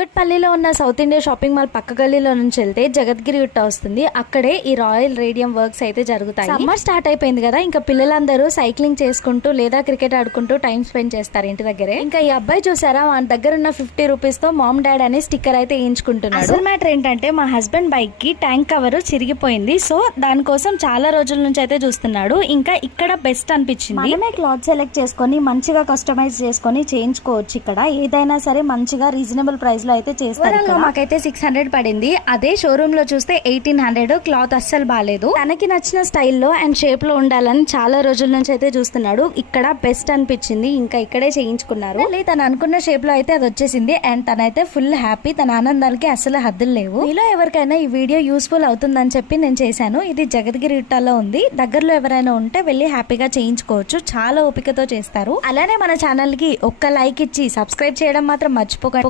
కుకట్పల్లిలో ఉన్న south India shopping mall పక్క గల్లీలో నుంచి వెళ్తే జగద్గిరి గుట్ట వస్తుంది. అక్కడే ఈ రాయల్ రేడియం వర్క్స్ అయితే జరుగుతాయి. సమ్మర్ స్టార్ట్ అయిపోయింది కదా, ఇంకా పిల్లలందరూ సైక్లింగ్ చేసుకుంటూ లేదా క్రికెట్ ఆడుకుంటూ టైం స్పెండ్ చేస్తారు ఇంటి దగ్గరే. ఇంకా ఈ అబ్బాయి చూసారా, వాళ్ళ దగ్గర ఉన్న 50 రూపీస్ తో మామ్ డాడ్ అనే స్టిక్కర్ అయితే వేయించుకుంటున్నాడు. అసలు మ్యాటర్ ఏంటంటే మా హస్బెండ్ బైక్ కి ట్యాంక్ కవర్ చిరిగిపోయింది. సో దానికోసం చాలా రోజుల నుంచి అయితే చూస్తున్నాడు. ఇంకా ఇక్కడ బెస్ట్ అనిపించింది, మనమే క్లాత్ సెలెక్ట్ చేసుకొని మంచిగా కస్టమైజ్ చేసుకొని చేయించుకోవచ్చు. ఇక్కడ ఏదైనా సరే మంచిగా రీజనబుల్ ప్రైస్ లో అయితే చేస్తారు. మాకైతే 600 పడింది. అదే షోరూమ్ లో చూస్తే 1800. క్లాత్ అస్సలు బాగాలేదు. తనకి నచ్చిన స్టైల్లో అండ్ షేప్ లో ఉండాలని చాలా రోజుల నుంచి అయితే చూస్తున్నాడు. ఇక్కడ బెస్ట్ అనిపించింది, ఇంకా ఇక్కడే చేయించుకున్నారు. తను అనుకున్న షేప్ లో అయితే అది వచ్చేసింది అండ్ తనైతే ఫుల్ హ్యాపీ. తన ఆనందానికి అసలు హద్దులు లేవు. మీలో ఎవరికైనా ఈ వీడియో యూస్ఫుల్ అవుతుందని చెప్పి నేను చేశాను. ఇది జగద్గిరి గుట్టలో ఉంది. దగ్గరలో ఎవరైనా ఉంటే వెళ్ళి హ్యాపీగా చేయించుకోవచ్చు. చాలా ఓపికతో చేస్తారు. అలానే మన ఛానల్ కి ఒక్క లైక్ ఇచ్చి సబ్స్క్రైబ్ చేయడం మాత్రం మర్చిపోకండి.